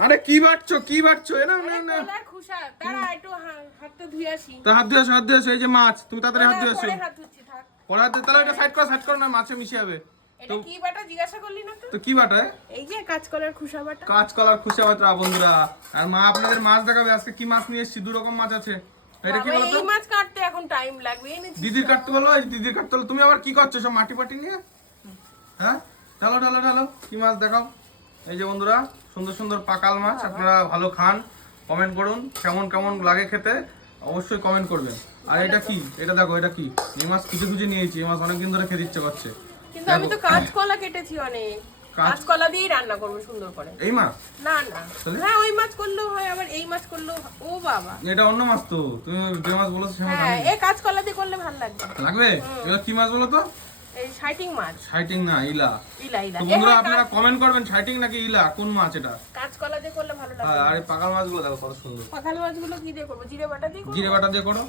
আরে কি বাটছো এ না না না খুশা তারা একটু হাতটা ধুই আসি। তো হাত ধুয়ে আসো এই যে মাছ তুমি তাড়াতাড়ি হাত ধুয়ে আসো পরে হাত ধুচ্ছি থাক। পরে হাত তাহলে এটা সাইড করো না মাছে মিশে যাবে এটা কি বাটা জিজ্ঞাসা করলি না তো কি বাটা এই যে কাঁচকলার খুশা বাটা। কাঁচকলার খুশা বাটা বন্ধুরা আর মা আপনাদের মাছ দেখাবে আজকে কি মাছ নিয়ে এসেছি দু রকম মাছ আছে এটা কি বলতো এই মাছ কাটতে এখন টাইম লাগবে দিদির কাটতে বলো এই দিদির কাটতে বলো তুমি আবার কি করছো সব মাটি পাটি নিয়ে হ্যাঁ ঢালো কি মাছ দেখাও এই যে বন্ধুরা সুন্দর সুন্দর পাকাল মাছ আপনারা ভালো খান কমেন্ট করুন কেমন কেমন লাগে খেতে অবশ্যই কমেন্ট করবেন আর এটা কি এটা দেখো এটা কি এই মাছ খুঁজে নিয়েছি এই মাছ অনেকদিন ধরে খেতে ইচ্ছে করছে কিন্তু আমি তো কাঁচকলা কেটেছি অনেক কাঁচকলা দিয়ে রান্না করব সুন্দর করে এই মাছ না হ্যাঁ ওই মাছ করলেও হয় আবার এই মাছ করলেও ও বাবা এটা অন্য মাছ তো তুমি যে মাছ বলেছো সে মাছ হ্যাঁ এই কাঁচকলা দিয়ে করলে ভালো লাগবে এটা কি মাছ বলো তো এই শাইটিং মাছ শাইটিং না ইলা ইলা তো বন্ধুরা আপনারা কমেন্ট করবেন শাইটিং নাকি ইলা কোন মাছ এটা কাঁচকলা দিয়ে করলে ভালো লাগবে আর এই পাকাল মাছগুলো দেখো কত সুন্দর পাকাল মাছগুলো কি দিয়ে করব জিরে বাটা দিয়ে করো